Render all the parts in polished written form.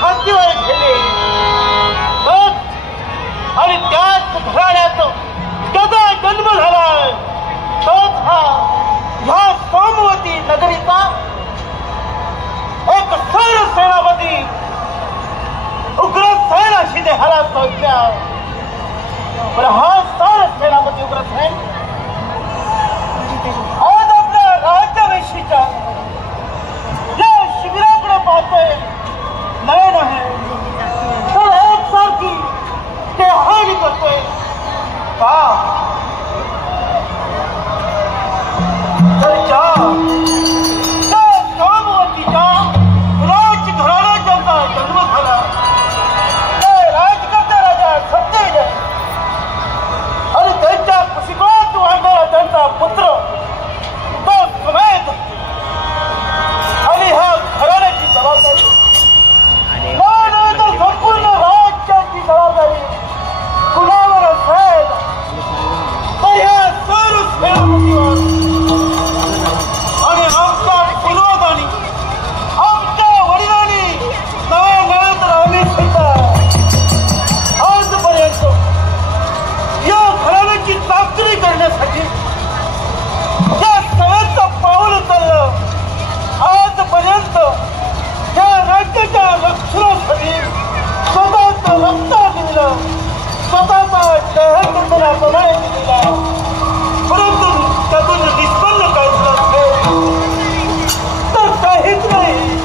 छातीवर ठेवले आणि त्याच घराण्यात त्याचा जन्म झाला तोच हा ह्या सोमवती नगरीचा एक सैर सेनापती उग्रसेन अशी देहाला संज्ञा. पण हा सैर सेनापती उग्रसेन आज आपल्या राज्याभिषेकाच्या या शिबिराकडे पाहतोय. नवे नव्हे तर एकसारखी ते हानी करतोय का तर त्या सोमवतीच्या राजघराण्यात ज्यांचा जन्म झाला ते राजकर्ता राजा सत्यविजय आणि त्यांच्या कुशिकात वाढणारा त्यांचा पुत्र तो समेत आणि ह्या घराण्याची जबाबदारी तर संपूर्ण राज्याची जबाबदारी कुणावर असेल तर ह्या सर्व सेनापतीवर आणि आमच्या पूर्वजांनी आमच्या वडिलांनी नवे नवे तर आम्ही सुद्धा आजपर्यंत या घराण्याची चाचणी करण्यासाठी या सगळ्यांचं पाऊल उचललं. आजपर्यंत या राज्याच्या रक्षणासाठी स्वतःचं रक्त दिलं, स्वतःचा देहकर्तनाप्रमाणे दिलेला. परंतु त्यातून निष्पन्न काढलं तर काहीच नाही.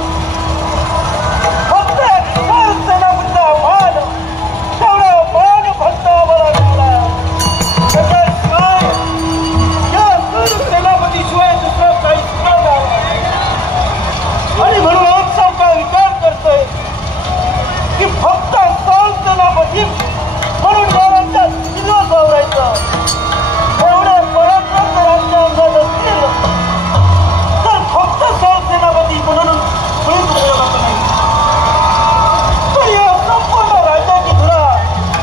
फक्त सेनापतीचा मान तेवढा मान फक्त आम्हाला मिळाला. त्याच्याशिवाय या सेनापतीशिवाय दुसरं काही मिळणार नाही. आणि म्हणून आमचा काय विचार करतोय की फक्त सेनापती म्हणून या राज्यात दिवस वावरायचं. एवढे पराक्रम राज्य अंगात असतील तर फक्त सेनापती म्हणून मुळीच उपयोगाचं नाही. तर या संपूर्ण राज्याची धुरा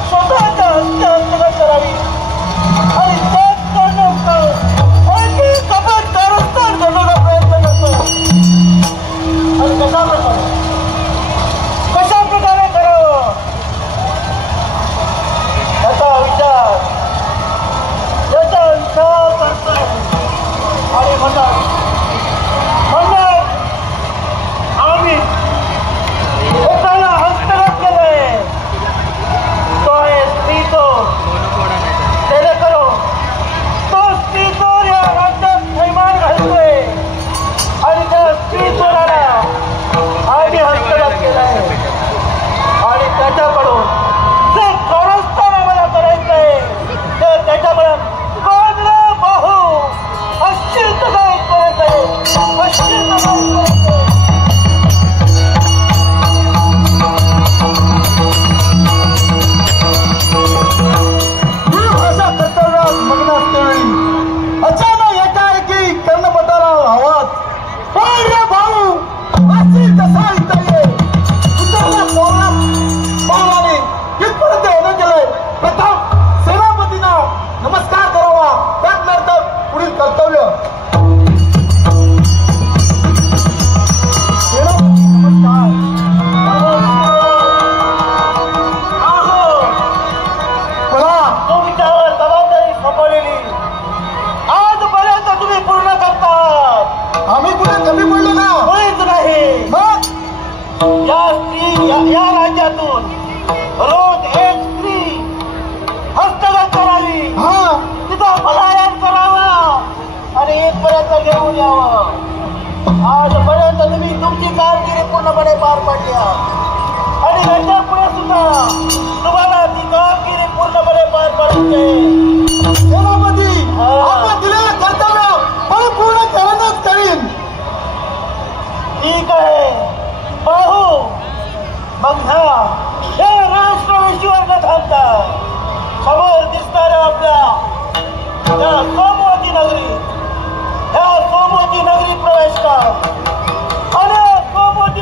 स्वतःच्या हस्ते हस्तगत करावी आणि त्याच कारणास्तव आणखी सतत कारस्थान करण्याचा प्रयत्न करतो. आणि कशा प्रकारे करावं याचा विचार करतोय. आणि म्हणतात आम्ही एकाला हस्तगत केलंय तो आहे स्त्री चोर. जेणेकरून तो स्त्री चोर या राज्यात थैमान घालतोय आणि त्या स्त्री चोराला आम्ही हस्तगत केलंय. आणि त्याच्याकडून जे कारस्थान आम्हाला करायचंय तर त्याच्याकडून बाजरा बाहू अश्चिरतगायत करायचंय. भाषा कर्तव्यात मग्न असतेवेळी अचानक एकाएकी कर्णपटाला आवाज रे भाऊ अशी कसा इथं ये उतरल्या पावलाने इथपर्यंत येणं केलंय. प्रथम सेनापतींना नमस्कार करावा त्यानंतर पुढील कर्तव्य. सेनापती नमस्कार. तुमच्यावर जबाबदारी सोपवलेली आजपर्यंत तुम्ही पूर्ण करतात. आम्ही कुठे कमी पडलो ना? मुळीच नाही. या राज्यातून रोज एक स्त्री हस्तगत करावी, तिथं पलायन करावं आणि इथपर्यंत घेऊन यावं. आजपर्यंत तुम्ही तुमची कामगिरी पूर्णपणे पार पाडली आणि याच्या पुढे सुद्धा तुम्हाला ती कामगिरी पूर्णपणे पार पाडायची. सेनापती आपण दिलेलं कर्तव्य परिपूर्ण करणंच करीन. ठीक आहे पाहू. मग ह्या हे राष्ट्रवेशीवर न थांबता समोर दिसणाऱ्या आपल्या त्या सोमवती नगरी, ह्या सोमवती नगरी प्रवेश कर आणि सोमवती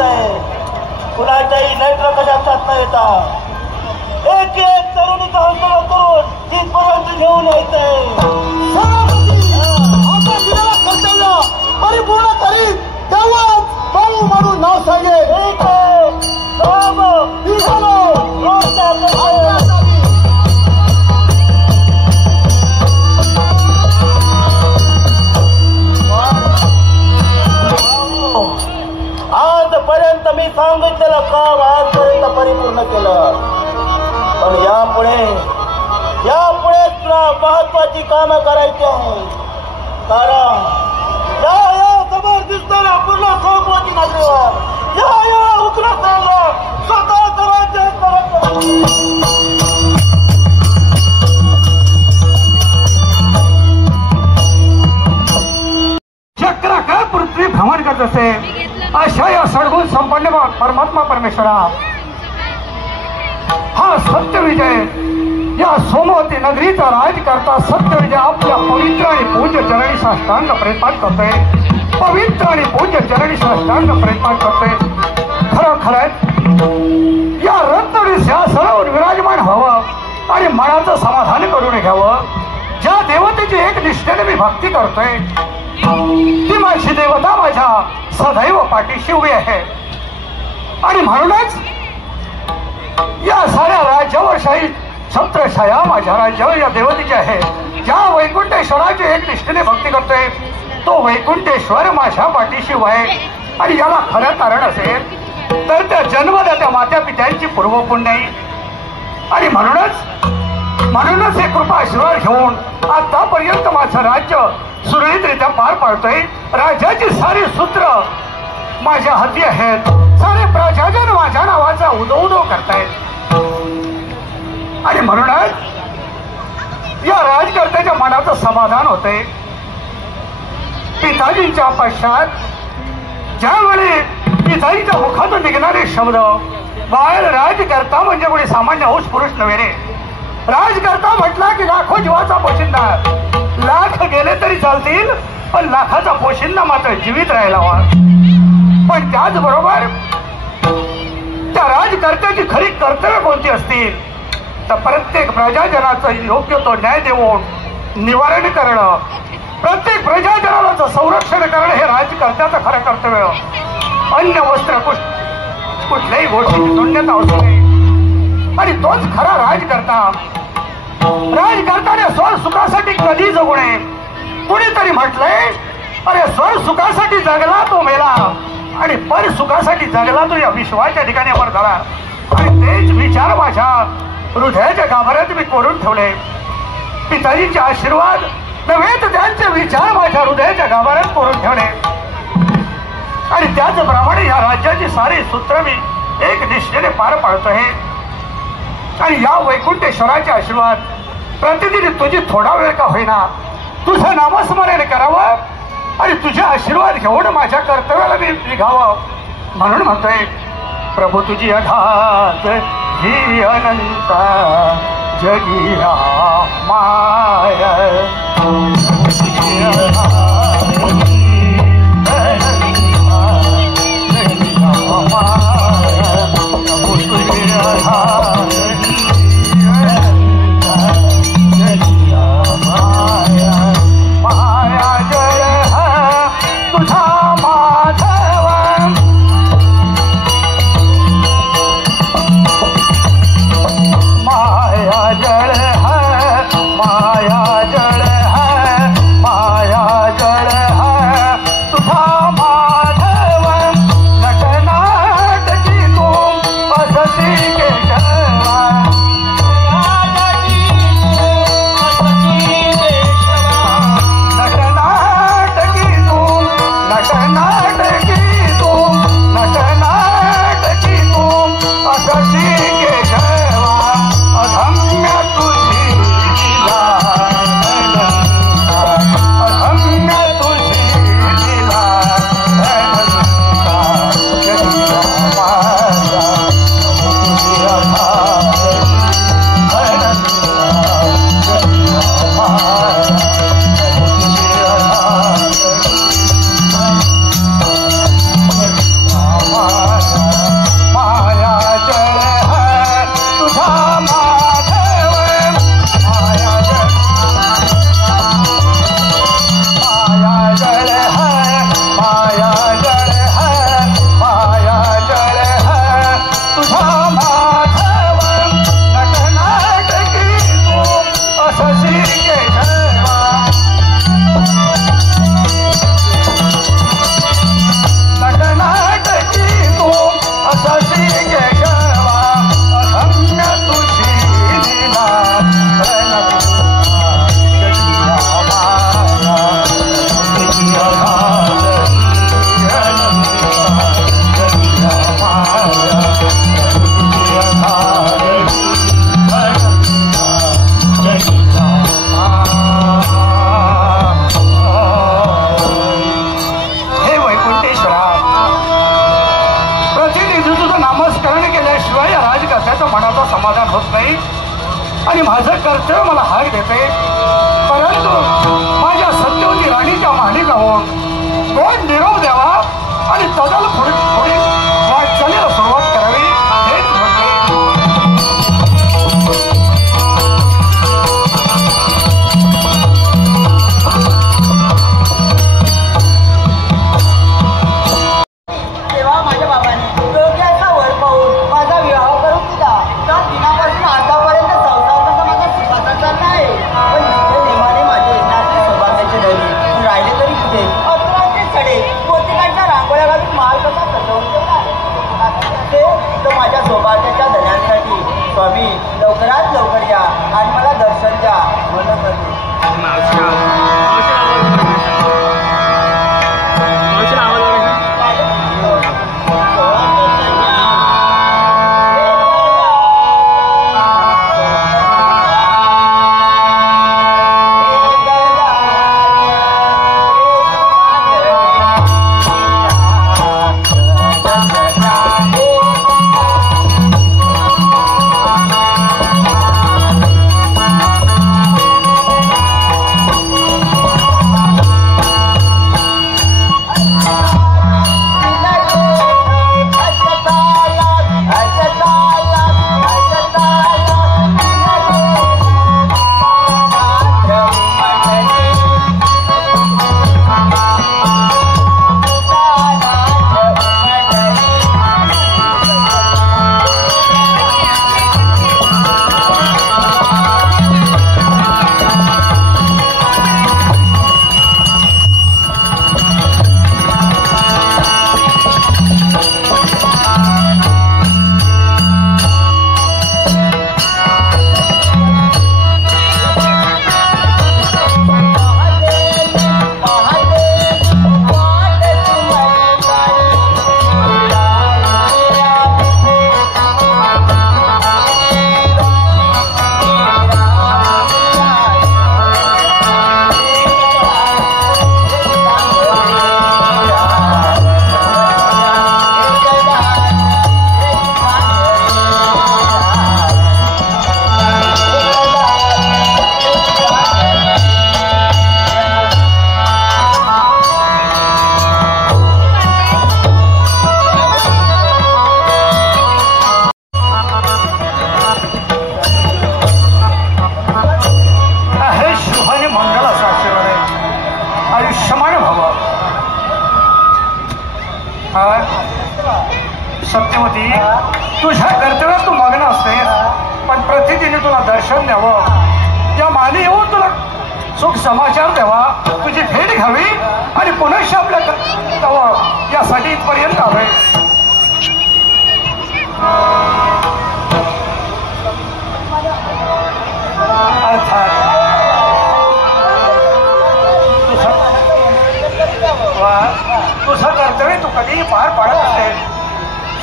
यायचंय. कुणाच्याही नैत्र कशा साधता येतात. एक एक तरुणीचा हौसला करून तिथपर्यंत घेऊन यायचंय. आपण दिलेला कर्तव्य परिपूर्ण करीत तेव्हाच भाऊ म्हणून नाव सांगे. ठीक आहे. आजपर्यंत मी सांगितलेलं काम आजपर्यंत परिपूर्ण केलं. पण यापुढे तुला महत्वाची कामं करायची आहेत. कारण या समोर दिसणाऱ्या पूर्ण सोमवती नगरीवर या उग्रसेना स्वतः सर्वांचे चक्राकार पृथ्वी भ्रमण करत असे. अशा या सद्गुण संपन्न परमात्मा परमेश्वरा हा सत्यविजय या सोमवती नगरीचा राज करता सत्यविजय आपल्या पवित्र आणि पूज्य चरणी साष्टांग प्रेमात करतोय. पवित्र आणि पूज्य चरणी साष्टांग प्रेमात करतोय. खरंच या रत्न सिंहासनावर विराजमान व्हावं आणि मनाचं समाधान करून घ्यावं. ज्या देवतेची एक निष्ठेने मी भक्ती करतोय ती माझी देवता माझ्या सदैव पाठीशी उभी आहे. आणि म्हणूनच या साऱ्या राज्यावर शाही छत्रछाया माझ्या राज्यावर या देवतेची आहे. ज्या वैकुंठेश्वराची एक निष्ठेने भक्ती करतोय तो वैकुंठेश्वर माझ्या पाठीशी उभा आहे. आणि याला खरं कारण असेल तर त्या जन्मदात्या मात्या पित्यांची पूर्वपुण्याई. आणि म्हणूनच हे कृपा आशीर्वाद घेऊन आतापर्यंत माझं राज्य सुरळीतरित्या पार पाडतोय. राज्याची सारी सूत्र माझ्या हाती आहेत. सारे प्रजाजन माझ्या नावाचा उदो करतायत. आणि म्हणूनच या राजकर्त्याच्या मनाचं समाधान होते. पिताजींच्या पश्चात ज्यावेळी पिताजीच्या मुखातून निघणारे शब्द बाळ राजकर्ता म्हणजे कोणी सामान्य हौस पुरुष नव्हे रे. राजकर्ता म्हटला की लाखो जीवाचा पोशिंदा. लाख गेले तरी चालतील पण लाखाचा पोशिंदा मात्र जीवित राहायला हवा. पण त्याचबरोबर त्या राजकर्त्याची खरी कर्तव्य कोणती असतील तर प्रत्येक प्रजाजनाचं योग्य तो न्याय देऊन निवारण करणं, प्रत्येक प्रजाजनाचं संरक्षण करणं हे राजकर्त्याचं खरं कर्तव्य. अन्न वस्त्र कुठल्याही गोष्टीची तुल्यता होत नाही. आणि तोच खरा राजकर्ता. राजकर्त्याने स्वर सुखासाठी कधी जगू नये. कुणीतरी म्हटलंय अरे स्वर सुखासाठी जगला तो मेला आणि पर सुखासाठी जगला तो या विश्वाच्या ठिकाणी अमर झाला. आणि तेच विचार माझ्या हृदयाच्या गाभाऱ्यात मी कोरून ठेवले. पिताजींचे आशीर्वाद नव्हे तर त्यांचे विचार माझ्या हृदयाच्या गाभाऱ्यात कोरून ठेवले. आणि त्याचप्रमाणे या राज्याची सारी सूत्र मी एक निष्ठेने पार पाडतोय. आणि या वैकुंठेश्वराचे आशीर्वाद प्रतिदिन तुझी थोडा वेळ का होईना तुझं नामस्मरण करावं आणि तुझे आशीर्वाद घेऊन माझ्या कर्तव्याला मी निघावं. म्हणून म्हणतोय प्रभू तुझी अघात ही अनंता जगिया माया. माया मनाचं समाधान होत नाही आणि माझं कर्तव्य मला हाक देते. परंतु माझ्या सत्यवती राणीच्या मांडी जाऊन दोन निरोप द्यावा आणि तदाला थोडी वाटचालीला सुरुवात करावी हेच तेव्हा माझ्या बाबांनी डोक्याचा वर पाहून माझा विवाह करून दिला. त्या दिनापासून आतापर्यंत संसार कसा माझा सुखाचा चालला आहे. पण इथे नेमाने माझे नाते सौभाग्याचे धनी राहिले तरी कुठे अकराचे चढे मोतिकांच्या रांगोळ्या घालून महाल कसा सजवून ठेवला ते तो माझ्या सौभाग्याच्या धन्यांसाठी स्वामी लवकरात लवकर या आणि मला दर्शन द्या म्हणत होते. सत्यवती, तुझ्या कर्तव्यात तू मग्न असतेस, पण प्रतिदिनी तुला दर्शन द्यावं, या माने येऊन तुला सुख समाचार द्यावा, तुझी भेट घ्यावी आणि पुनश्च आपल्या द्यावं यासाठी इथपर्यंत आलोय. अर्थात तुझं कर्तव्य तू कधीही पार पाडत असतेस.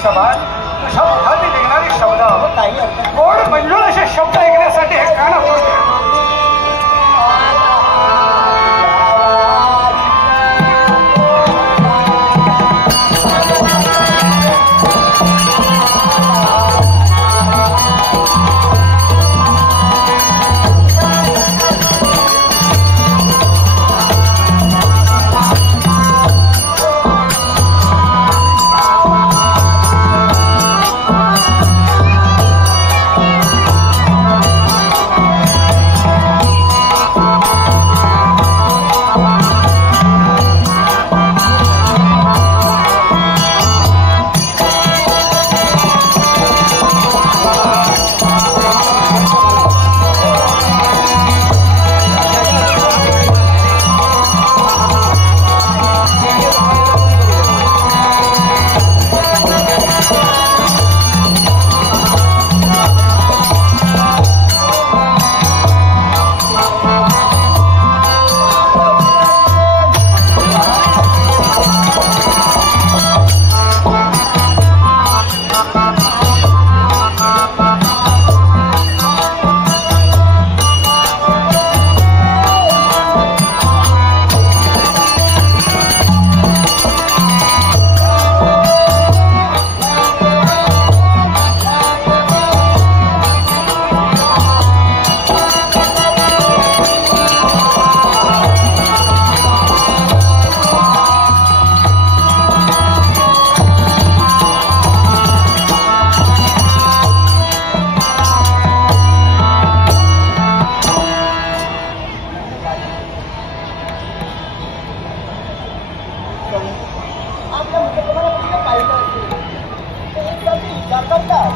समाज तुझ्या मुखात निघणारे शब्द गोड मंजूळ असे शब्द ऐकण्यासाठी हे कान आपण विचार करतात.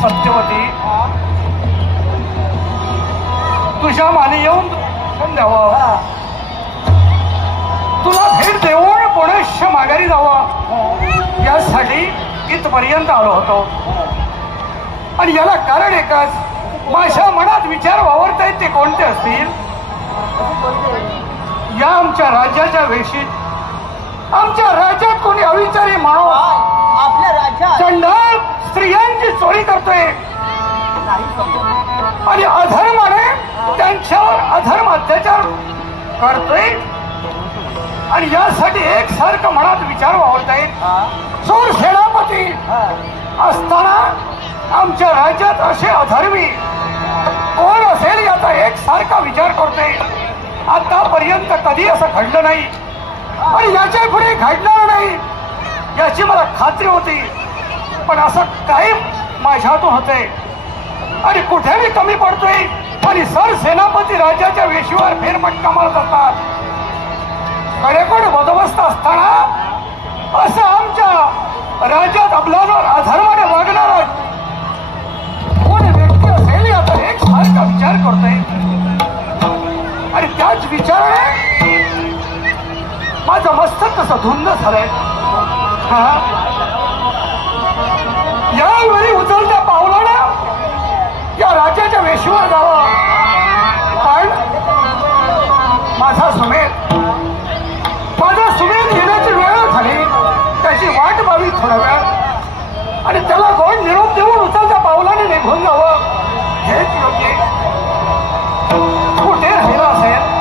सत्यवती, हा, तुझ्या माने येऊन दर्शन द्यावं, हा, तुला भेट देऊन पुणे माघारी जावं हा, यासाठी इथपर्यंत आलो होतो. आणि याला कारण एकच, माझ्या मनात विचार वावरत आहेत ते कोणते असतील? असं बोलते. या आमच्या राज्याच्या वेशीत आमच्या राज्यात कोणी अविचारी माणूस काय? आपल्या राज्यात चंडाळ स्त्रियांची चोरी करतोय नाही समजत. आणि अधर्माने त्यांच्यावर अधर्म अत्याचार करतोय. आणि यासाठी एकसारखं मनात विचार वावरत आहेत. हा, चोर सेनापती हा, असताना आमच्या राज्यात असे अधर्मी कोण असेल याचा एकसारखा विचार करतोय. आतापर्यंत कधी असं घडलं नाही आणि याच्या पुढे घडणार नाही याची मला खात्री होती. पण असं काही माझ्यातून होतंय आणि कुठे मी कमी पडतोय. आणि सर सेनापती राज्याच्या वेशीवर फेरफटका मारत असतात. कडेकोड बंदोबस्त असताना असं आमच्या राज्यात आपल्यावर अधर्माने वागणारा कोणी व्यक्ती असेल याचा एक सारखा विचार करतोय. आणि त्याच विचाराने माझं मस्तक कसं धुंद झालंय. हा, यावेळी उचलत्या पावलानं या राज्याच्या वेशीवर जावं. पण माझा सुमेध येण्याची वेळ झाली. त्याची वाट पाहावी थोडा वेळ आणि त्याला गोड निरोप देऊन उचलत्या पावलाने निघून जावं हेच योग्य. कुठे राहिला असेल?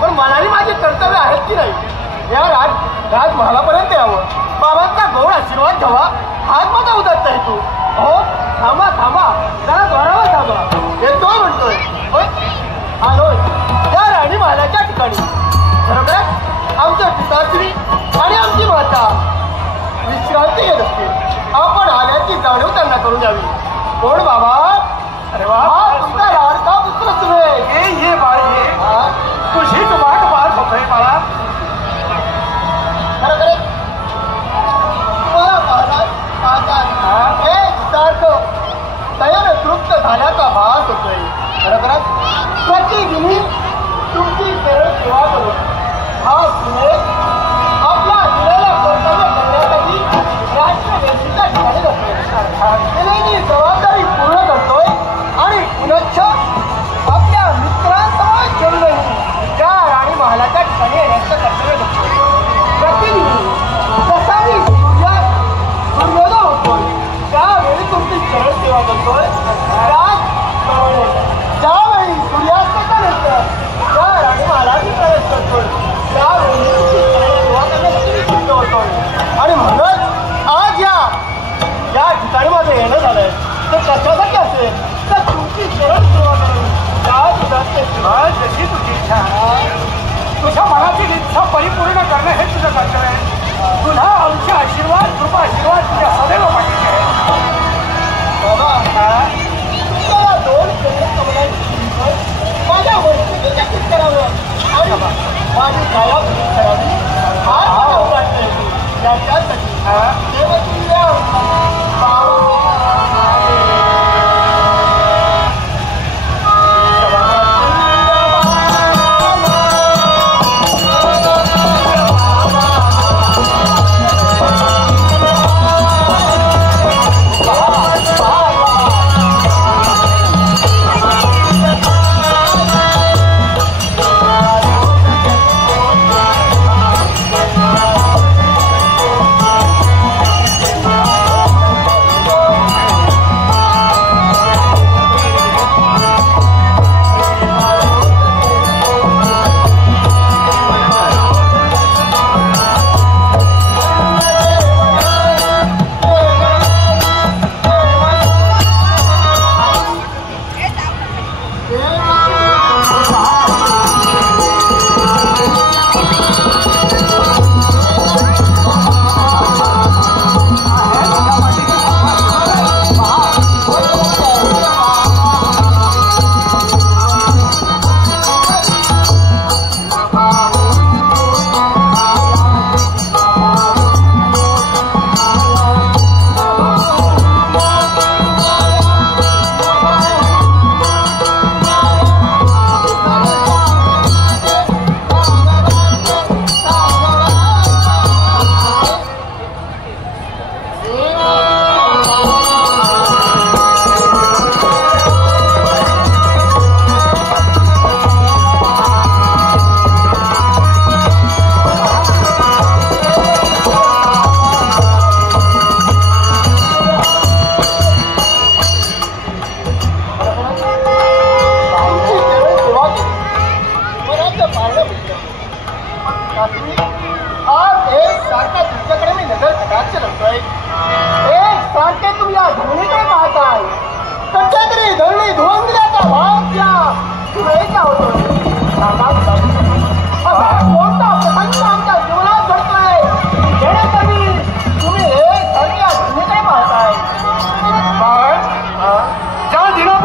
पण मनाने माझे कर्तव्य आहेत की नाही? या राजमहालापर्यंत यावं, बाबांचा गौर आशीर्वाद घ्यावा, हात माझा उदात नाही तू. हो, थांबा थांबा, जरा जोरावर थांबा. येतोय म्हणतोय. होय, आलोय या राणी महालाच्या ठिकाणी. बरोबर आमच्या पिताश्री आणि आमची माता विश्रांती घेत असते. आपण आल्याची जाणीव त्यांना करून द्यावी. कोण बाबा? अरे वा, हा तुमचा लाडका पुत्र सुरे. ये बाळ ये. तुझीच वाट पाहत होतोय मला. खरं तुम्हाला महाराज एक सारखं दयाने तृप्त झाल्याचा भास होतोय. खरोखरच प्रतिदिनी तुमची सरळ सेवा करून हा सुरेश आपल्या दिलेल्या कर्तव्य करण्यासाठी राष्ट्रवेशीच्या ठिकाणी दिलेली जबाबदारी पूर्ण करतोय. आणि पुनश्च आपल्या मित्रांसमोर घेऊनही त्या राणी महालाच्या ठिकाणी येण्याचं कर्तव्य करतोय. प्रतिदिनी जसा मी सूर्योदय होतोय त्यावेळी तुमची सरळ सेवा करतोय. त्याचप्रमाणे ज्यावेळी सूर्यास्तानंतर त्या राणी महालाची प्रवेश करतोय त्यावेळी तुमची सरळ सेवा करण्यासाठी मी सिद्ध होतोय. आणि म्हणूनच आज या ठिकाणी माझं येणं झालंय. ते कशासाठी असेल तर तुमची सरळ सेवा करून जशी तुझी इच्छा, तुझ्या मनातील इच्छा परिपूर्ण करणं हे तुझं कर्तव्य आहे. तुला आमचे आशीर्वाद कृपा आशीर्वाद तुझ्या सदैव पाठीचे आहे. बाबा तुम्हाला दोन माझ्या वस्तूचं चकित करावं आणि माझी काया करावी हा वाटतंय. त्याच्यासाठी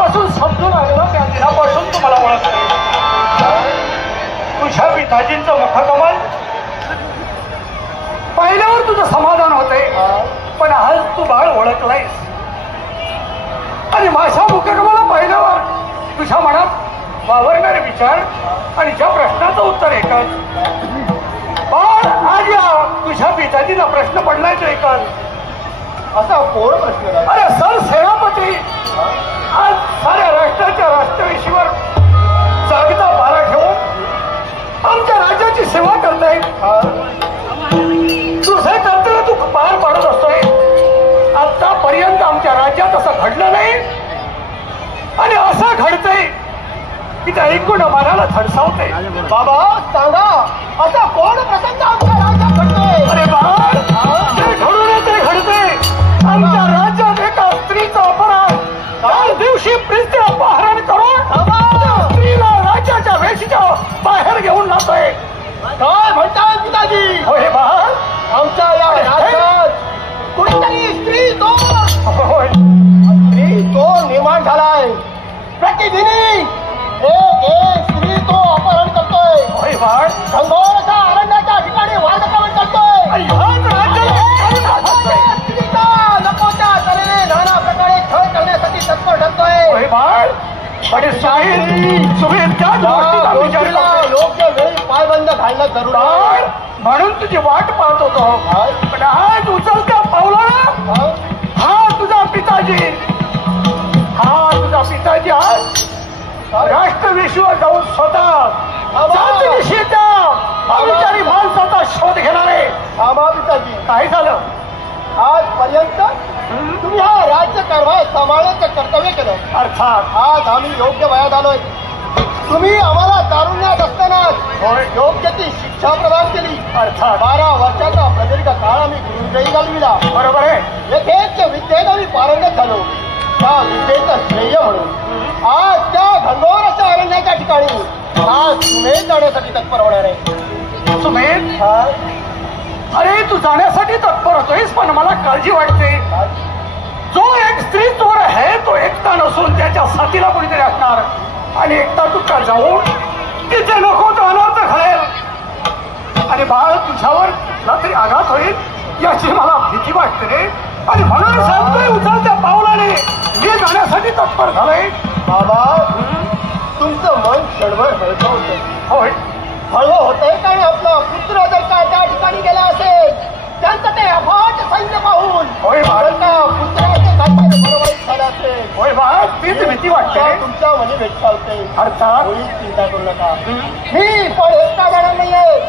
जेव्हापासून समजून आलं त्या दिनापासून तुम्हाला ओळखते. तुझ्या पिताजींचं मुखकमल पाहिल्यावर तुझं समाधान होते, पण आज तू बाळ ओळखलायस आणि माझ्या मुखकमला पाहिल्यावर तुझ्या मनात वावरणारे विचार आणि ज्या प्रश्नाचं उत्तर एकच. बाळ आज या तुझ्या पिताजीला प्रश्न पडलाय तो एकच. असा कोण प्रश्न? अरे सर सेनापती आज साऱ्या राष्ट्राच्या राष्ट्रवेशीवर जागता बारा ठेवून आमच्या राज्याची सेवा करताय. तुझे कर्तव्य तू पार पाडत असतोय. आतापर्यंत आमच्या राज्यात असं घडलं नाही आणि असं घडतंय की ते ऐकून मनाला थडसावते. बाबा सांगा, असा कोण प्रसंग आमच्या राज्यात घडतोय? अरे बाळ, जे घडू नये ते घडते. आमच्या राज्यात एका स्त्रीचा अपहरण, काल दिवशी प्रिस्ती अपहरण करून त्या स्त्रीला राज्याच्या वेशीच्या बाहेर घेऊन जातोय. काय म्हणताय पिताजी? होय बाळ, आमच्या या राज्यात कुणीतरी स्त्री तो होय निर्माण झालाय. प्रतिदिनी एक स्त्री तो अपहरण करतोय. होय बाळ, घनघोरच्या अरण्याच्या ठिकाणी वादक्रमण करतोय. आणि ह्याच राज्याला स्त्रीचा नको त्या तऱ्हेने नाना प्रकारे छळ करण्यासाठी तत्पर ठरतोय. होय बाळ, पण साहेब तुम्ही त्याच गोष्टीचा विचार करताय. योग्य वेळी पायबंद घालणं जरूर आहे. बाळ, म्हणून तुझी वाट पाहत होतो, पण आज उचलत्या पावला हा तुझा पिताजी आज राष्ट्रविश्व जाऊन स्वतः जातीविषयीच्या अविचारी माणसाचा शोध घेणार आहे. थांबा पिताजी, काय झालं? आजपर्यंत तुम्ही हा राज्यकारभार सांभाळण्याचं कर्तव्य केलं. अर्थात आज आम्ही योग्य वयात आलोय. तुम्ही आम्हाला तारुण्यात असतानाच योग्य ती शिक्षा प्रदान केली. अर्थात 12 वर्षाचा प्रदीर्घ काळ आम्ही गुरुजयी घालविला. बरोबर आहे. एक विद्येत आम्ही पारंगत झालो. त्या विद्येचं श्रेय म्हणून आज त्या घनघोरच्या अरण्याच्या ठिकाणी आज सुमेध जाण्यासाठी तत्पर होणार आहे. सुमेध, अरे तू जाण्यासाठी तत्पर होतोयस, पण मला काळजी वाटते. जो एक स्त्री चोर आहे तो एकटा नसून त्याच्या साथीला कोणीतरी असणार आणि एकटा तुका जाऊन तिथे नको तो अनर्थ घडेल आणि बाळ तुझ्यावर कुठला तरी आघात होईल याची मला भीती वाटते रे. आणि म्हणून सांगतोय उचलत्या पावलाने मी जाण्यासाठी तत्पर झालोय. बाबा, तुमचं मन क्षणभर हळवं होतंय. होय, हळवं होतंय कारण आपला पुत्र जर का त्या ठिकाणी गेला असेल, त्यांचं ते अफाट सैन्य पाहून होय बाळ, जर का पुत्राचे काहीतरी बरोबरीत झालं असेल, होय बाळ, तीच भीती वाटते. तुमच्या मनी भेटसावते. अर्थात कोणीच चिंता करू नका. मी पण एकटा जाणार नाहीये.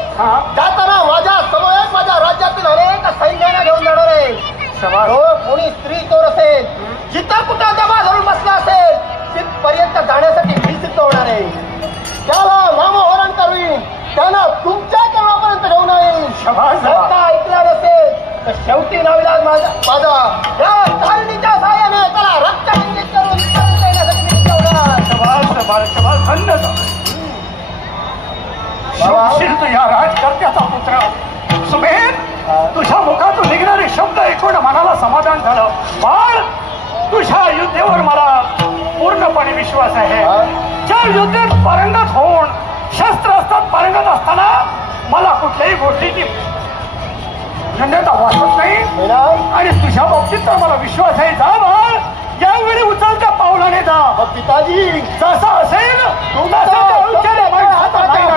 जाताना माझ्या समोर माझ्या राज्यातील अनेक सैन्याला घेऊन जाणार आहे. जो कोणी स्त्री चोर असेल, जिथं कुठं दबा धरून बसला असेल, तिथपर्यंत जाण्यासाठी मी सिद्ध होणार आहे. त्याला नामोहरण करून त्यांना तुमच्या केव्हापर्यंत घेऊन येईल. ऐकला नसेल तर शेवटी नाविलाज माझा या तारणीच्या सहाय्याने त्याला रक्तसिंचित करून देण्यासाठी मी सिद्ध होणार. तू या राजकर्त्याचा पुत्र सुमेध, तुझ्या मुखातून निघणारे शब्द ऐकून मनाला समाधान झालं. बाळ, तुझ्या युद्धेवर मला पूर्णपणे विश्वास आहे. ज्या युद्धेत पारंगत होऊन शस्त्र असतात पारंगत असताना मला कुठल्याही गोष्टीची खंडता वाटत नाही आणि तुझ्या बाबतीत तर मला विश्वास आहे. जा बाळ, यावेळी उचलत्या पावलाने जा. पिताजी, जसा असेल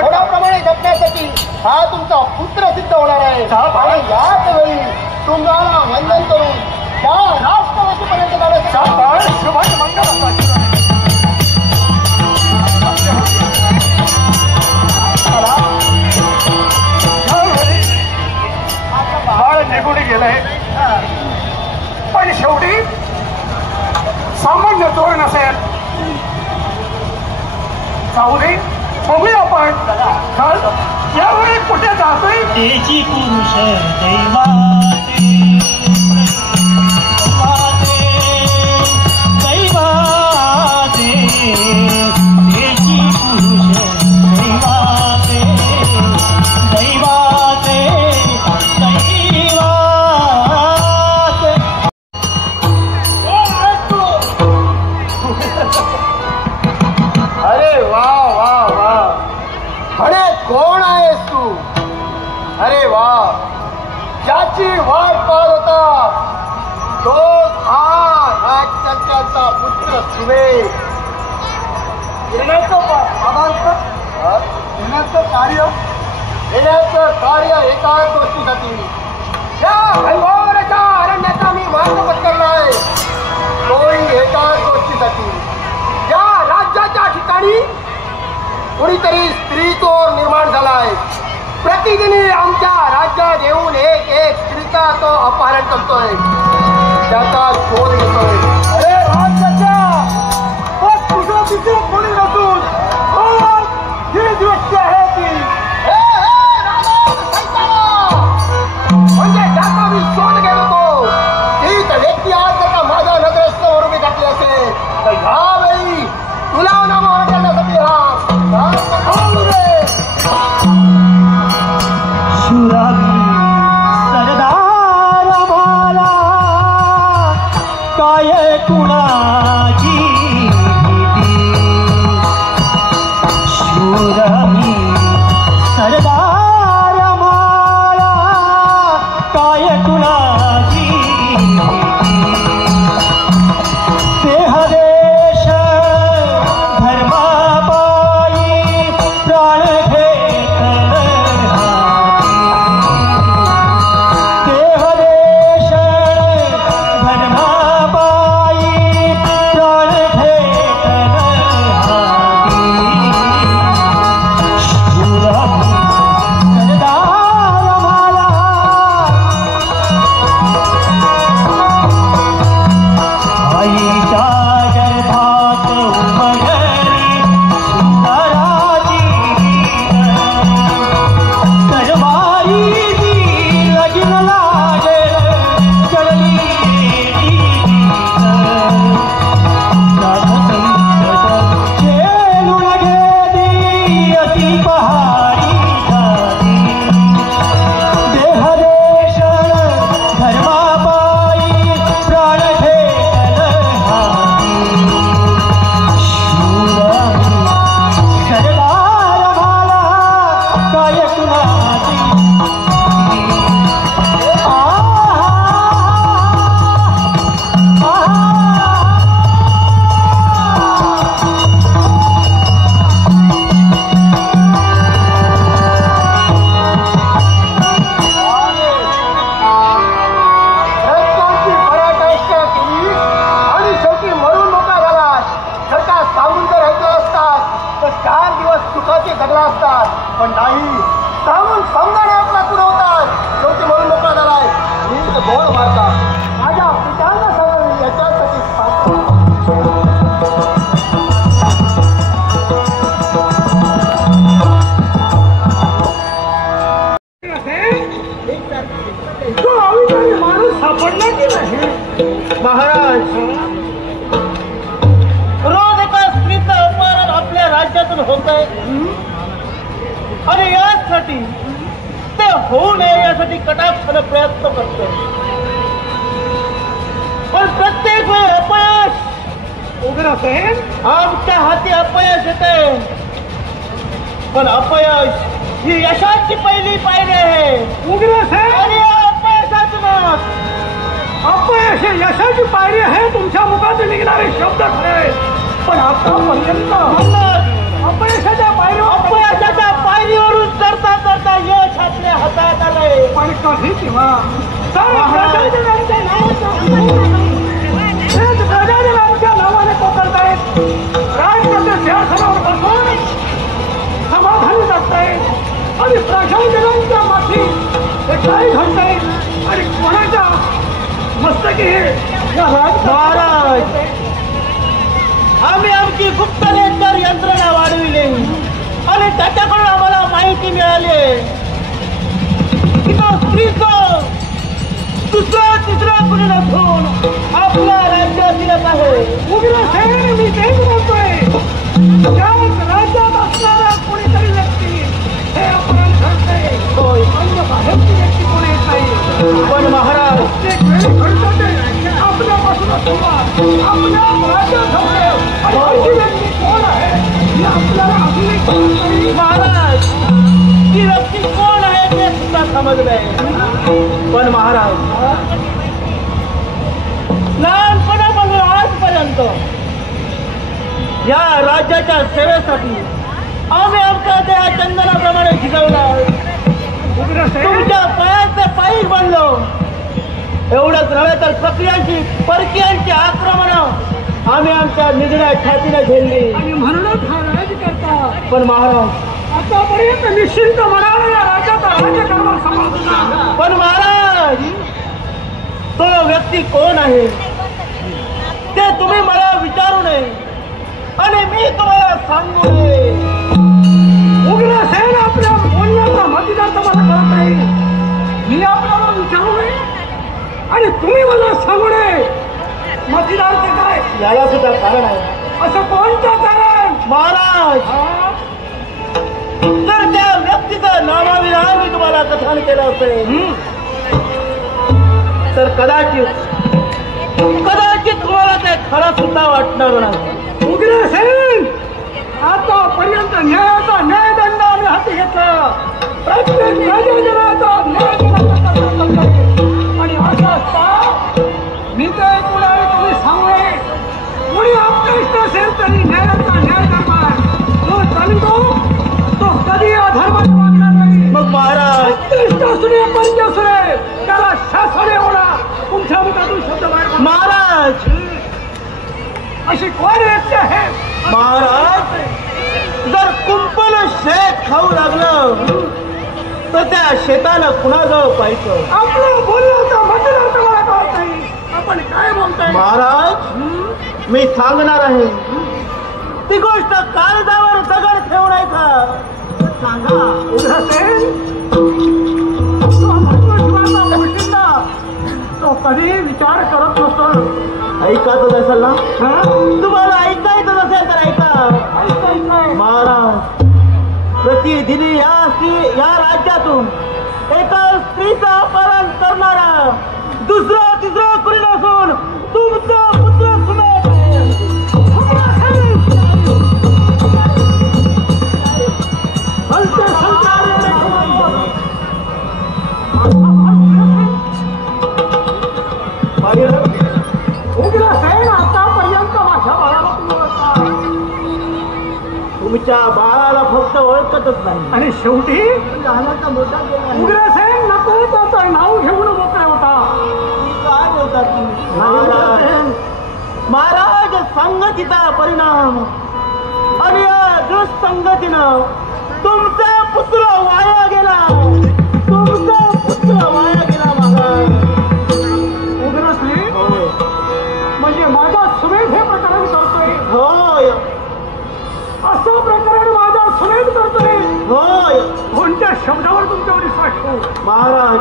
घोडाप्रमाणे जपण्यासाठी हा तुमचा पुत्र सिद्ध होणार आहे. आणि याच वेळी तुम्हाला वंदन करून त्या राष्ट्रवादीपर्यंत जाण्यासाठी शुभाश मंगल. बाळ निघून गेलंय, पण शेवटी सामान्य चोर नसेल. जाऊ दे, बघूया आपण यावेळी कुठे जातोय. त्याची पुरुष दैवाचे दैवाचे त्याची पुरुष दैवाचे दैवाचे दैवाचे. याची वाट पाहत होता तो हा राजकर्त्यांचा पुत्र सुमेध. येण्याचं कार्य एकाच गोष्टीसाठी या घनघोराच्या अरण्याचा मी मार्ग पत्करलाय. तोही एकाच गोष्टीसाठी या राज्याच्या ठिकाणी कुणीतरी स्त्री चोर निर्माण झालाय. प्रतिदिनी आमच्या राज्यात येऊन एक एक स्त्रीचा तो अपहरण करतोय, त्याचा शोध घेतोय. अरे राज्याच्या तुझं तिचं कोणी नसून ही दृष्टी आहे ती. म्हणजे ज्याचा मी शोध घेत होतो तीच व्यक्ती आज जर का माझ्या नजरेसमोर उभी टाकली असेल तर ह्यावेळी तुला नाव करण्यासाठी हा शुरावी सरदार मला काय कुणाची भीती. शुरावी सरदार मला काय कुणाची भीती. देहदेश धर्माबाई प्राण घेतल हाती. देहदेश धर्माबाई प्राण घेतल हाती. शुरावी सरदार मला आईच्या गर्भात उमगली सुंदराची तरवारीची लगीन लागेल चढली चेलून गेली अति पहाडी जाती. देहदेश धर्माबाई प्राण घेतल हाती. शुरावी सरदार मला काय कुणाची रस्त्यांची पराकाष्ठा केली आणि शेवटी मरून मोकळा झाला. जर का सांगून जर ऐकलं असतात तर 4 दिवस सुखाचे जगला असतात, पण नाही. सांगून समजाने आपला पुरवतात, शेवटी मरून मोकळा झालाय. नीट गोड मारतात. माझ्या पित्यांना सांगून याच्यासाठी तो अविचारी माणूस सापडला की नाही. महाराज, रोज एका स्त्रीचं अपहरण आपल्या राज्यातून होत आहे आणि यासाठी ते होऊ नये यासाठी कटाक्षाने प्रयत्न करतो, पण प्रत्येक वेळी अपयश. उग्रसेन आमच्या हाती अपयश येते, पण अपयश ही यशाची पहिली पायरी आहे. उग्रसेन आणि या अपयशाचं नाव अपयश हे यशाची पायरी आहे. तुमच्या मुखातून निघणारे शब्द खरे, पण आतापर्यंत अपयशाच्या पायरीवरून चढता चढता यश आपल्या हातात आलंय. पण कधी किंवा प्रजाजनांच्या नावाने कोसळतायत. राजकर्ते सिंहासनावर बसून समाधानी जातायत आणि प्रजाजनांच्या माथी हे काय घडतायत आणि कोणाच्या मस्तकी हे या महाराज, आम्ही आमची गुप्तनेतर यंत्रणा वाढविली आणि त्याच्याकडून आम्हाला माहिती मिळाली की तो स्त्रीचं दुसरा तिसरा कुणी नसून आपल्या राज्यात येत आहे. उग्रसेन मी तेच बोलतोय. त्याच राज्यात असणारा कोणीतरी व्यक्ती हे अपहरण करते, अन्य बाहेरची व्यक्ती कोणी येत नाही. पण महाराज, प्रत्येक वेळी घडतं ते आपल्यापासून सुरुवात, आपल्या राज्यात होते. आणि अशी व्यक्ती कोण आहे हे आपल्याला अजूनही कळत नाही. महाराज, ती व्यक्ती कोण आहे ते सुद्धा समजलंय. पण महाराज, लहानपणापासून आजपर्यंत या राज्याच्या सेवेसाठी आम्ही आमच्या त्या चंदनाप्रमाणे शिकवला. तुमच्या पायाचे पायी बनलो. एवढंच नव्हे तर प्रक्रियांची परकीयांची आक्रमण आम्ही आमच्या निधड्या छातीने झेलली. आणि म्हणूनच हा राज करता. पण महाराज, आतापर्यंत निश्चिंत मनाने या राज्याचा राज्यकारभार सांभाळतो. पण महाराज, तो व्यक्ती कोण आहे ते तुम्ही मला विचारू नये आणि मी तुम्हाला सांगू नये. उग्रसेन आपल्या बोलण्याचा मतदार तुम्हाला कळत नाही. मी आपल्याला विचारू नये आणि तुम्ही मला सांगू नये. मतदार ते काय? याला सुद्धा कारण आहे. असं कोणतं कारण? महाराज, जर त्या व्यक्तीचं नावाविना मी तुम्हाला कथन केलं असेल तर कदाचित तुम्हाला ते खरं सुद्धा वाटणार नाही. उग्रसेन, आतापर्यंत न्यायाचा न्यायदंड आम्ही हाती घेतला. प्रत्येक राजजनाचा न्यायदंड आणि असं असता मी तर ऐकून आहे तुम्ही सांगले कोणी आपल्याष्ट असेल तरी न्यायाचा न्याय करणार जो चालतो तो कधी अधर्मात वागणार नाही. मग महाराज, आपल्याष्ट असुरे पंच असुरे त्याला शासन होणार. तुमच्या मुखातून शब्द बाहेर महाराज, अशी कोण व्यक्ती आहे? महाराज, जर कुंपण शेत खाऊ लागलं तर त्या शेताला कुणाजवळ पाहिजे? आपलं बोलण्याचा मतलब मला कळत नाही. आपण काय बोलताय? महाराज, मी सांगणार आहे. ती गोष्ट काळजावर दगड ठेवण्याचा सांगा. उग्रसेन, तो महत्त्वाचा गोष्टींचा तो कधी विचार करत नसतो. ऐकायचं असेल ना? हा? तुम्हाला ऐकायचं नसेल तर ऐका. ऐकायचंय. महाराज, प्रतिदिनी या राज्यातून एका स्त्रीचं अपहरण करणारा दुसरा तिसरा कुणी नसून तुमचा पुत्र सुमेध आहे. उग्रसेन, आतापर्यंत माझ्या बाळाला तुमच्या बाळाला फक्त ओळखतच नाही आणि शेवटी लहानाचा मोठा केला. उग्रसेन नको त्याचं नाव घेऊन मोकळा होता. काय बोलतात तुम्ही? महाराज, संगतीचा परिणाम आणि या दुसंगतीनं तुमचा पुत्र वाया गेला. तुमचा पुत्र वाया गेला महाराज. उग्रसेन, म्हणजे माझा सुमेध हे प्रकरण करतोय. होय असं प्रकरण माझा सुमेध करतोय. होय कोणत्या शब्दावर तुमच्यावर विश्वास ठेवू? महाराज,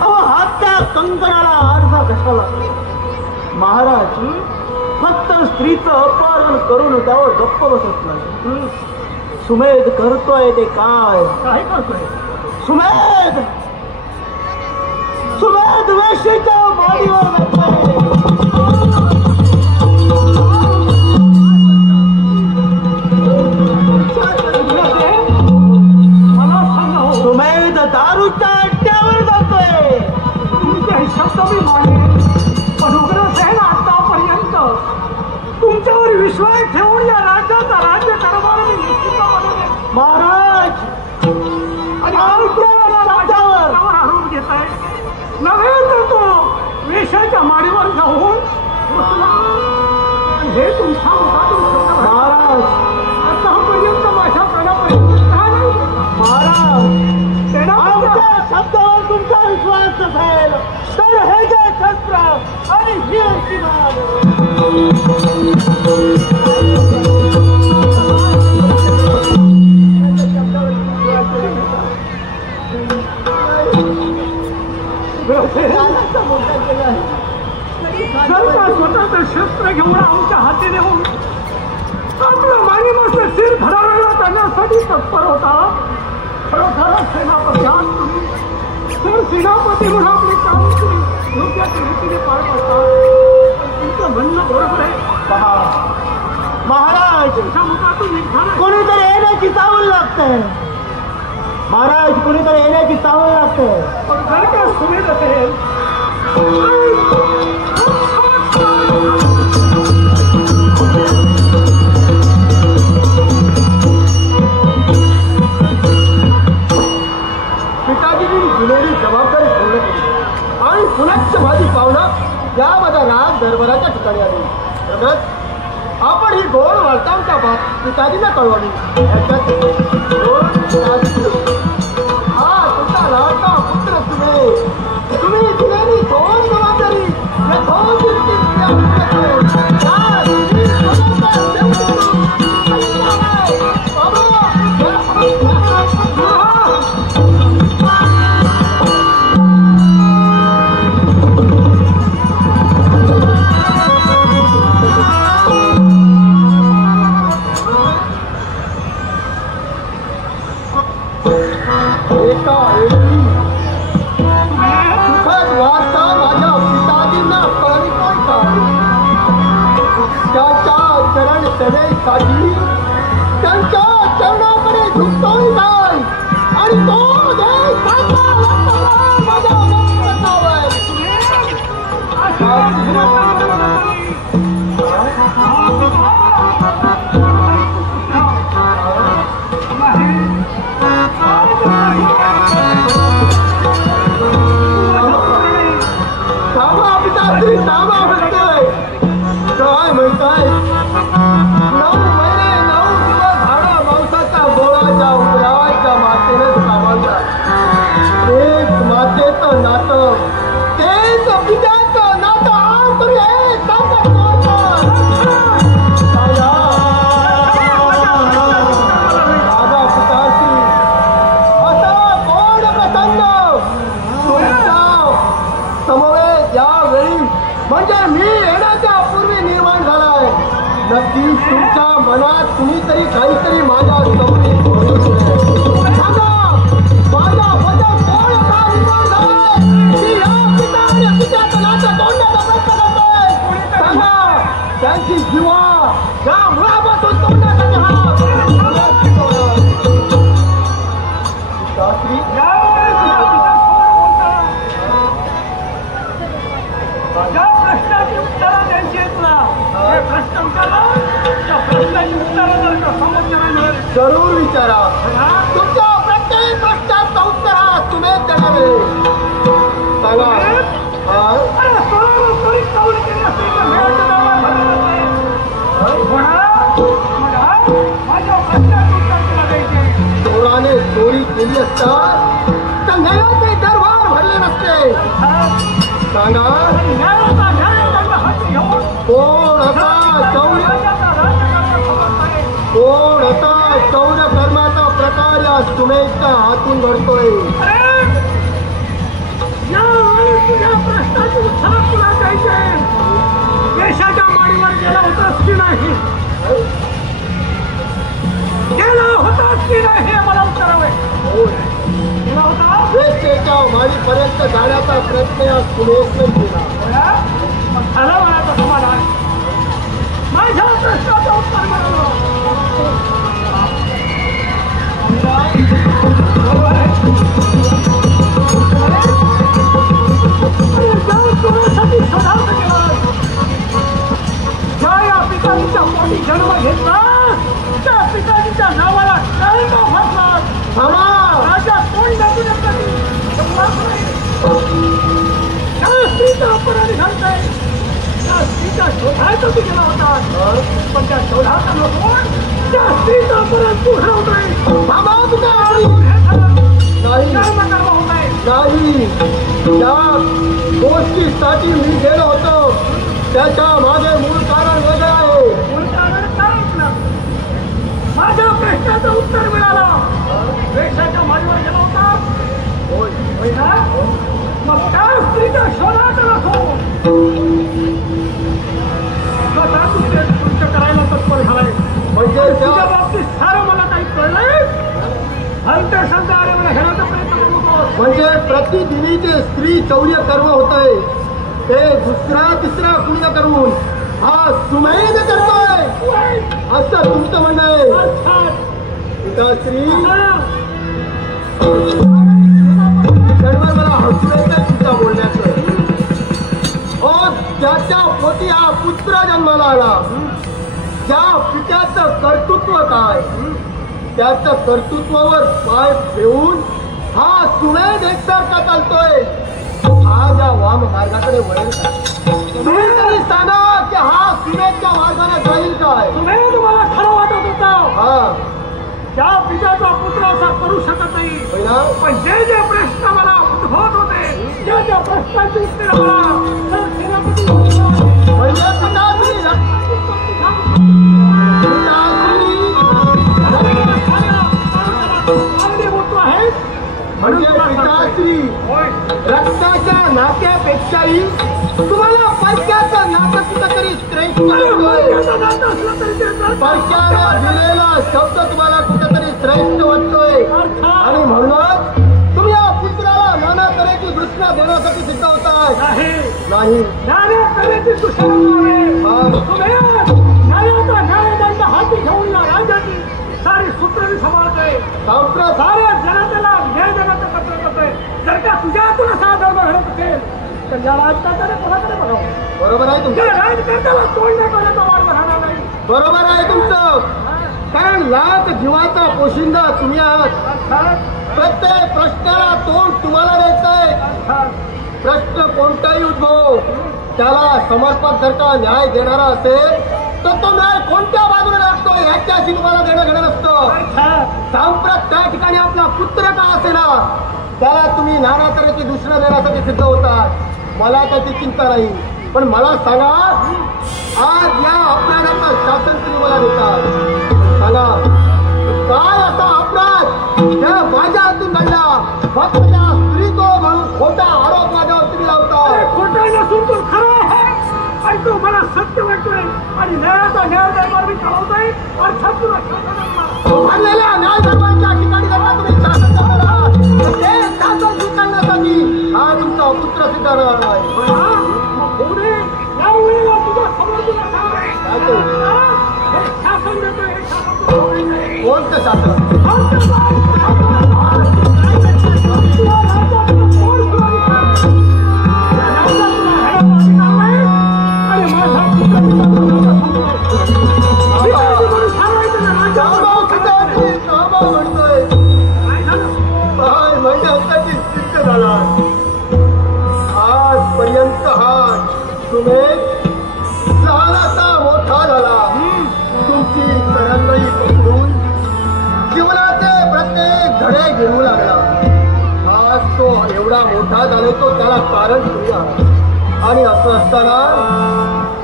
अहो हातच्या कंकणाला आरसा कशाला? महाराज, फक्त स्त्रीचं अपहरण करून त्यावर गप्प बसत नाही. सुमेध करतोय ते काय? काय करतोय? सुमेध वेशीच्या माडीवर बसतोय. मला सांगा, सुमेध दारूच्या अड्ड्यावर जातोय. तुमचे हे शब्द मी मानले, पण उग्रसेन आतापर्यंत तुमच्यावर विश्वास ठेवून या राज्याचा राज्य करणारा मी निश्चितपणे महाराज, आणि आमच्या राज्यावर आरोप घेत आहे. नव्हे तर तो वेशाच्या माडीवर जाऊन बसला. आणि हे तुमच्या मुखातून शब्द महाराज, आतापर्यंत माझ्या कानापर्यंत का नाही? महाराज, सेनापती, आमच्या शब्दावर तुमचा विश्वास नसेल तर हे जे शस्त्र आणि ही आमची जर का स्वतःचं शस्त्र घेऊन आमच्या हाती देऊन आपलं मानिमाचं सिर भरावेला करण्यासाठी तत्पर होता. खरोखरच सेनापती आहात तुम्ही. तर सेनापती म्हणून आपले काम तुम्ही योग्य रीतीने पार पाडतात. तुमचं म्हणणं बरोबर आहे. महाराज, तुमच्या मुखातून निघाला कोणीतरी येण्याची चावल लागतंय. महाराज कुणीतरी येण्याची चावल लागते. पण जर का सुमेध असेल पिताजींनी दिलेली जबाबदारी पूर्ण केली आणि पुनश्च माझी पाहुणा या माझ्या राज दरबाराच्या ठिकाणी आली. रगत आपण ही गोड वार्तांचा बाब पिताजींना कळवली. हा तुमचा लाडका पुत्र तुम्ही दिलेली गोड जबाबदारी सुखद वार्ता माझ्या पिताजींना कळली त्याच्या चरण सेवेसाठी त्यांच्या चरणाकडे झुकतोय जाईल आणि तो देश माझ्या काय म्हणताय 9 महिने 9 दिवस हाडा मांसाचा गोळाच्या उराच्या मातेने सावरला. तेच मातेचं नातं तेच पित्याचं नातं आज तरी हे सांगत माझा पिताश्री असा कोण प्रसंग तुमचा समवेत यावेळी म्हणजे मी येण्याच्या पूर्वी निर्माण झालाय. नक्कीच तुमच्या मनात कुणीतरी काहीतरी माझ्या सांगा माझ्या बद्दल कोण असा निर्माण झालाय की या पिता आणि पित्याचं नातं तोडण्याचा प्रयत्न करतोय. सांगा त्यांची जीवा या मुळापासून तोडण्यासाठी ज्या प्रश्नाची उत्तरं द्यायची आहेत ना हे प्रश्न विचारा. त्या प्रश्नाची उत्तरं जर का समोरच्याला मिळाली जरूर विचारा. तुमच्या प्रत्येक प्रश्नाचं उत्तर हा तुम्हीच देणार. सांगा अरे सोळाला चोरी चावली केली असते तर मेळाच्या दारात भरलेलं नाही. माझ्या प्रश्नाचं उत्तर तुला द्यायचे. चोराने चोरी केली असता तर न्यायाचे दरबार भरले नसते. सांगा कोण आता चौर्य कर्माचा प्रकार या सुमेशच्या हातून घडतोय. यावेळी तुझ्या प्रश्नाची उत्तर तुला द्यायचे. देशाच्या माडीवर गेला होतास की नाही गेला होतास की नाही हे मला उत्तर हवे. गेला होता वेश्येच्या माडीपर्यंत जाण्याचा प्रयत्न या सुमेशने केला. झाला म्हणायचं समाधान. माझ्या प्रश्नाचं उत्तर मिळालं. ज्या या पिताजीच्या पोटी जन्म घेतला त्या पिताजीच्या नावाला कळंब फसला. राजा कोण दाखवू त्या स्त्रीचा अपराधी घालताय. त्या स्त्रीचा शोधायचा तू गेला होता पण त्या शोधाचा नको त्या स्त्रीचा अपराध तू घडवतोय. नाही त्या गोष्टीसाठी मी गेलो होतो त्याच्या मागे मूळ कारण वेगळं आहे. मूळ कारण काय ऐकलं. माझ्या प्रश्नाचं उत्तर मिळालं. देशाच्या माडीवर गेला होता होय ना. मग त्या स्त्रीच्या शोधाचा नको स्वतः तुमच्या करायला तत्पर झालाय. म्हणजे तुझ्या बाबतीत सारं मला काही कळलंय. अंतसंचार घेण्याचा प्रयत्न करू नको. म्हणजे प्रतिदिनी जे स्त्री चौर्य कर्म होत आहे ते दुसरा तिसरा पुण्य करून हा सुमेध करतोय असं तुमचं म्हणणं आहे. पिताश्री क्षणभर मला हसू येतं तुमच्या बोलण्याचं. हो, ज्याच्या पोटी हा पुत्र जन्माला आला, त्या पित्याचं कर्तृत्व काय, त्याचं कर्तृत्वावर पाय ठेवून हा सुमेध एकसारखा चालतोय. हा ज्या वाम मार्गाकडे वळेल काय? तुम्ही तरी सांगा की हा सुमेधच्या मार्गाने जाईल काय? सुमेध मला खरं वाटत होतं, हा त्या पित्याचा पुत्र असा करू शकत नाही. होय ना? पण जे जे प्रश्न मला उद्भवत होते, त्या प्रश्नांची उत्तर मला सेनापती म्हणजे पिताश्री म्हणजे पिताश्री रक्ताच्या नात्यापेक्षाही तुम्हाला पैशाचं नातं कुठं तरी श्रेष्ठ वाटतोय. पैशाला दिलेला शब्द तुम्हाला कुठेतरी श्रेष्ठ वाटतोय आणि म्हणूनच तुम्ही या पुत्राला नाना तऱ्हेची दृष्टीला देण्यासाठी सिद्ध होताय. नाही हाती घेऊन या राज्याची सारी सूत्र सांभाळतोय, सांप्रत साऱ्या जनतेला न्याय देण्याचं कत्र करतोय. जर का तुझ्यातून असा धर्म घडत असेल तर या राजकारणाने कोणाकडे बघावं. बरोबर आहे तुमचं. राजकारणाला तोडण्या करण्याचा मार्ग राहणार नाही. बरोबर आहे तुमचं. कारण लाख जीवाचा पोशिंदा तुम्ही आहात. प्रत्येक प्रश्नाला तोंड तुम्हाला द्यायचंय. प्रश्न कोणताही उद्भव त्याला समर्पक जर का न्याय देणारा असेल तर तो न्याय कोणत्या बाजूने लागतो ह्याच्याशी तुम्हाला देणं घेणं नसतं. सांप्रत त्या ठिकाणी आपला पुत्र का असेना त्याला तुम्ही नाना तऱ्हेची दूषणं देण्यासाठी सिद्ध होतात. मला त्याची चिंता नाही. पण मला सांगा, आज या अपराधाचं शासन तुम्ही मला देतात. सांगा काय असा अपराध त्या माझ्या हातून घडला फक्त त्या स्त्रीतो म्हणून खोटा आरोप माझ्यावर तुम्ही लावता. खोटा नसून तो खरा आहे आणि तो मला सत्य वाटतोय आणि न्यायाचा न्याय दरबार मी चालवतोय. अर्थात तुला भरलेल्या न्याय दरबारच्या ठिकाणी जर का तुम्ही शासन करणार आहात तर ते शासन स्वीकारण्यासाठी हा तुमचा पुत्र सिद्ध राहणार आहे. पुढे यावेळेला तुझ्या समोर तुला सांगाय हे शासन देतोय, हे शासन कोणतं शासन? आजपर्यंत हा सुमेध लहानाचा मोठा झाला. तुमची करंगळी पकडून जीवनाचे प्रत्येक धडे घेऊ लागला. आज तो एवढा मोठा झाला तो त्याला कारण ठेवूया. आणि असं असताना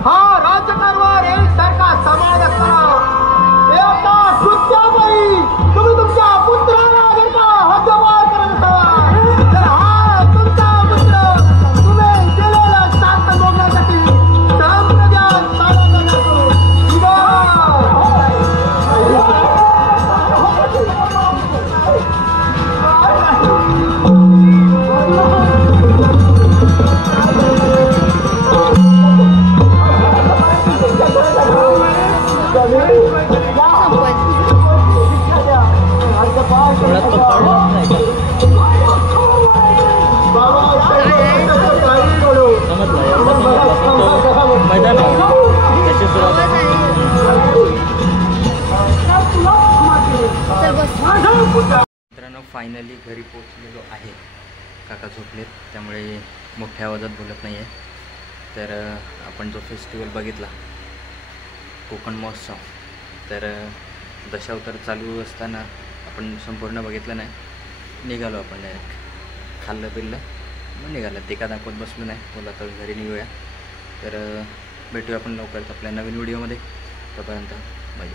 हा राजकारभार एकसारखा समाज असताना एका कृत्यापायी तुम्ही तुमच्या पुत्राला जर का हद्दपार करत असाल तर हा तुमचा पुत्र तुम्ही केलेला शांत भोगण्यासाठी साम्राज्यात साडा करण्याचो मित्रांनो, फायनली घरी पोचलेलो आहे. काका झोपलेत त्यामुळे मोठ्या आवाजात बोलत नाही आहे. तर आपण जो फेस्टिवल बघितला कोकण महोत्सव, तर दशावतार चालू असताना आपण संपूर्ण बघितलं नाही. निघालो आपण डायरेक्ट, खाल्लं पिल्लं मग निघालं. ते का दाखवत बसलो नाही, बोला तर घरी निघूया. तर भेटूया आपण लवकरच आपल्या नवीन व्हिडिओमध्ये. तोपर्यंत बाय.